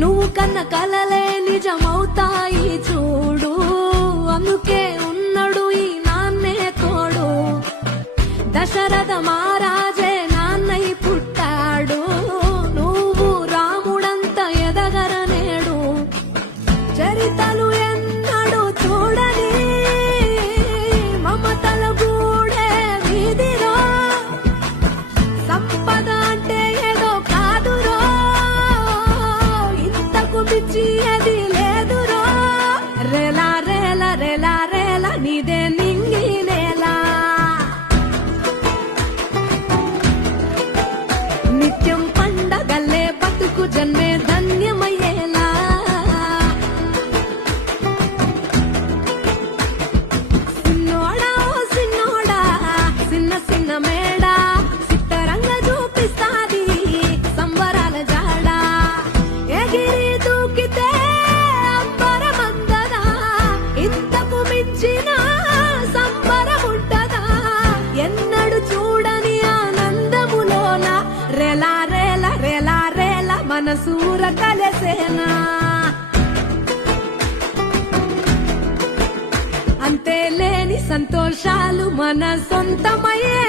నువ్వు కన్న కలలే నిజమవుతాయి చూడు, అందుకే ఉన్నాడు ఈ నాన్నే తోడు. దశరథ మహారాజే నాన్నై పుట్టాడు, నువ్వు రాముడంత ఎదగరనేడు. చరితలు ఎన్నడు చూడని మమతల గూడే వీధిలో, సంపద అంటే ఏదో కాదురో, ఇంతకు మించి అది లేదురో. రేలా రేలా రేలా రేలా నీదే నింగి నేలా, నిత్యం పండగల్లే బతుకు జన్మే ధన్యమయ్యేలా. సిన్నోడా ఓ సిన్నోడా సిన్న సిన్న మేడా, సిత్తరంగా చూపిస్తాది సంబరాల జాడా. ఎగిరి దూకితే అంబరమందదా, ఇంతకు మించిన సంబరముంటదా. ఎన్నడు చూడని ఆనందములోన రేలా రేలా రేలా రేలా మనసూర కలసేనా. అంతే లేని సంతోషాలు మన సొంతమయ్యే